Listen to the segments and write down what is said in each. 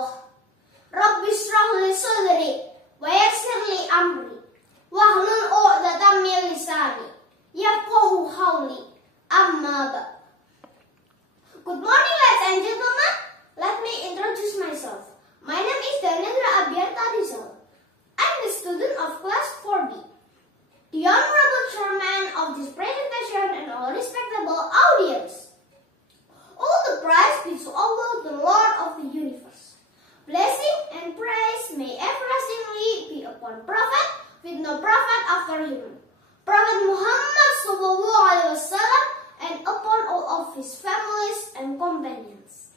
Allah. Rabbi shrah li sadri wa yassir li amri wahlul 'uqdatam min lisani yafqahu qawli. Amma ba'd. Good morning, ladies and gentlemen. Let me introduce myself. My name is Danendra Abiyarta Rizal. I'm a student of Class 4B. The Honorable Chairman of this presentation and all respectable audience. All the praise be to Allah, the Lord of the universe. Blessing and praise may everlastingly be upon Prophet with no prophet after him, Prophet Muhammad SAW, and upon all of his families and companions.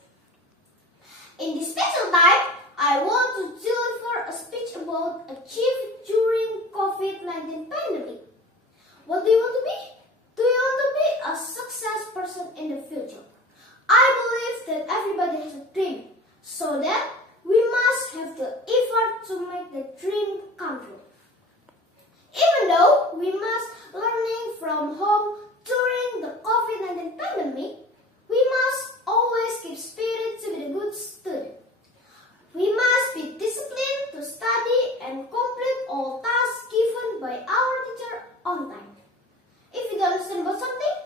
In this special time, I want to deliver a speech about achieved during COVID-19 pandemic. What do you want to be? Do you want to be a success person in the future? I believe that everybody has a dream, so that we must have the effort to make the dream come true. Even though we must learning from home during the COVID-19 pandemic, we must always keep spirit to be a good student. We must be disciplined to study and complete all tasks given by our teacher on time. If you don't understand about something,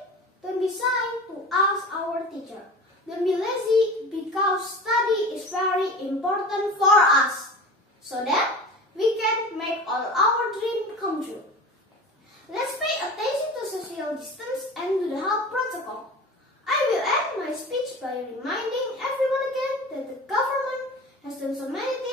don't be shy to ask our teacher. Don't be lazy, because study is very important for us, so that we can make all our dreams come true. Let's pay attention to social distance and to the health protocol. I will end my speech by reminding everyone again that the government has done so many things